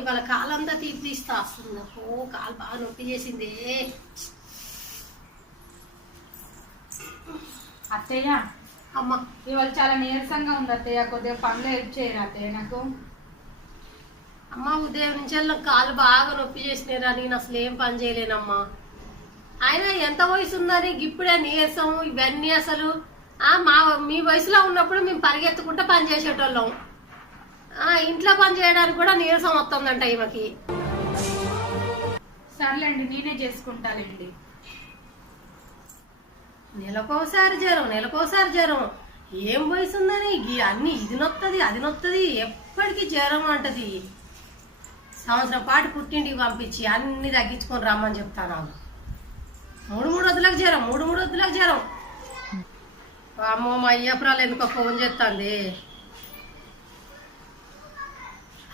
ఇవాళ కాలంతా తీస్తా వస్తుంది. ఓ కాలు బాగా నొప్పి చేసింది. అత్తయ్య అమ్మ ఇవాళ చాలా నీరసంగా ఉంది అత్తయ్య, కొద్దిగా పనులు హెల్ప్ చేయరు అత్తయ్య నాకు. అమ్మ ఉదయం నుంచి కాలు బాగా నొప్పి చేసినారా, నేను అసలు ఏం పని చేయలేనమ్మా. ఆయన ఎంత వయసు ఉందని ఇప్పుడే నీరసం ఇవన్నీ అసలు మీ వయసులో ఉన్నప్పుడు మేము పరిగెత్తుకుంటూ పని చేసేటోళ్ళం. ఇంట్లో పని చేయడానికి కూడా నీరసం వస్తుందంట ఈమెకి. సర్లేండి నేనే చేసుకుంటానండి. నెలకోసారి జ్వరం ఏం వయసు ఉందని అన్ని ఇది నొత్తది అది నొత్తది, ఎప్పటికీ జ్వరం అంటది. సంవత్సరం పాటు పుట్టింటికి పంపించి అన్ని తగ్గించుకొని రమ్మని చెప్తాను. 3 వద్దులకు జ్వరం. అమ్మో మా అయ్యపురాలు ఎందుకో ఫోన్ చేస్తుంది.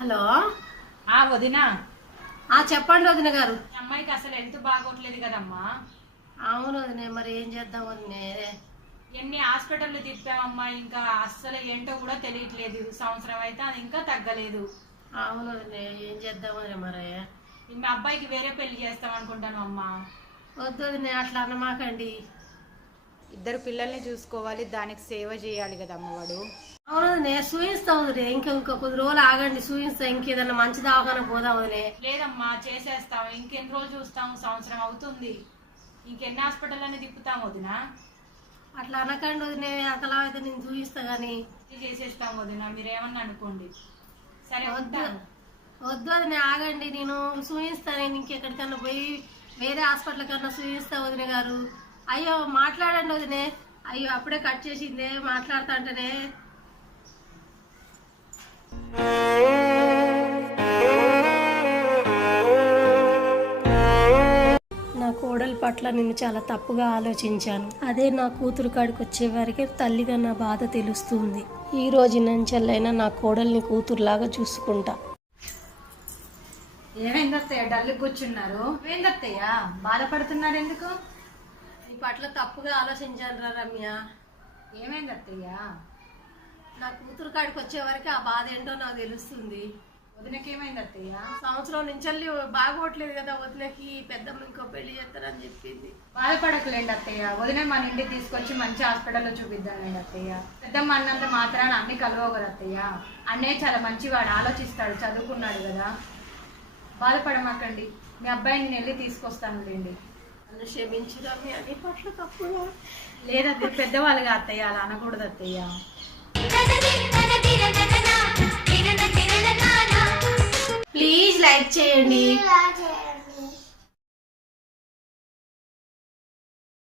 హలో వదినా. చెప్పండి వదిన గారు. అమ్మాయికి అసలు ఎంత బాగోట్లేదు కదమ్మా. అవును వదినే, మరి ఏం చేద్దాం వదినే. ఎన్ని హాస్పిటల్లో తిప్పామమ్మా, ఇంకా అస్సలు ఏంటో కూడా తెలియట్లేదు. సంవత్సరం అయితే అది ఇంకా తగ్గలేదు. అవును వదినే, ఏం చేద్దాం వదినే. మరి మీ అబ్బాయికి వేరే పెళ్లి చేస్తాం అనుకుంటాను అమ్మా. వద్దు వదినే, అట్లా అన్నమాకండి. 2 పిల్లల్ని చూసుకోవాలి, దానికి సేవ చేయాలి కదమ్మ వాడు. అవును వదినే, చూయిస్తా వదిలే. ఇంకొక కొద్ది రోజులు ఆగండి, చూయిస్తా. ఇంకేదన్నా మంచి దవాఖాన పోదాం వదిలే. లేదమ్మా చేసేస్తాం. ఇంకెన్ని రోజులు చూస్తాం, సంవత్సరం అవుతుంది. ఇంకెన్ని హాస్పిటల్ అని తిప్పుతాం వదినా. అట్లా అనకండి వదినే, అసలు అయితే నేను చూయిస్తా గానీ చేసేస్తాం వదినా, మీరేమన్నా అనుకోండి. సరే వద్దు వదినే, ఆగండి. నేను చూయిస్తా. నేను ఇంకెక్కడికన్నా పోయి వేరే హాస్పిటల్ కన్నా చూయిస్తా వదిన గారు. అయ్యో మాట్లాడండి వదినే. అయ్యో అప్పుడే కట్ చేసిందే మాట్లాడతా అంటేనే. నా కోడలి పట్ల నేను చాలా తప్పుగా ఆలోచించాను. అదే నా కూతురు కాడికి వచ్చే వరకే తల్లిగా నా బాధ తెలుస్తుంది. ఈ రోజు నుంచెల్లైనా నా కోడల్ని కూతురులాగా చూసుకుంటా. ఏమైందత్తయ్య డల్లు కూర్చున్నారు? ఏందత్తయ్య బాధపడుతున్నారు ఎందుకు? నీ పట్ల తప్పుగా ఆలోచించాను రా రమ్య. ఏమైందత్తయ్య? నా కూతురు కాడికి వచ్చే వరకు ఆ బాధ ఏంటో నాకు తెలుస్తుంది. వదినకేమైంది అత్తయ్య? సంవత్సరం నుంచి బాగోట్లేదు కదా వదినకి. పెద్దమ్మ ఇంకో పెళ్లి చేస్తారని చెప్పింది. బాధపడకలేండి అత్తయ్య, వదిన మన ఇంటికి తీసుకొచ్చి మంచి హాస్పిటల్లో చూపిద్దాంలేండి అత్తయ్య. పెద్దమ్మ అన్నంత మాత్రాన అన్ని కలవవు కదా అత్తయ్య. అన్నయ్య చాలా మంచివాడు, ఆలోచిస్తాడు, చదువుకున్నాడు కదా. బాధపడమాకండి, మీ అబ్బాయిని నేను వెళ్ళి తీసుకొస్తాను లేండి. నన్ను క్షమించు రమ్య, నీ పట్ల తప్పుగా. లేదత్తయ్య, పెద్దవాళ్ళుగా అత్తయ్య అలా అనకూడదు అత్తయ్య. ప్లీజ్ లైక్ చేయండి.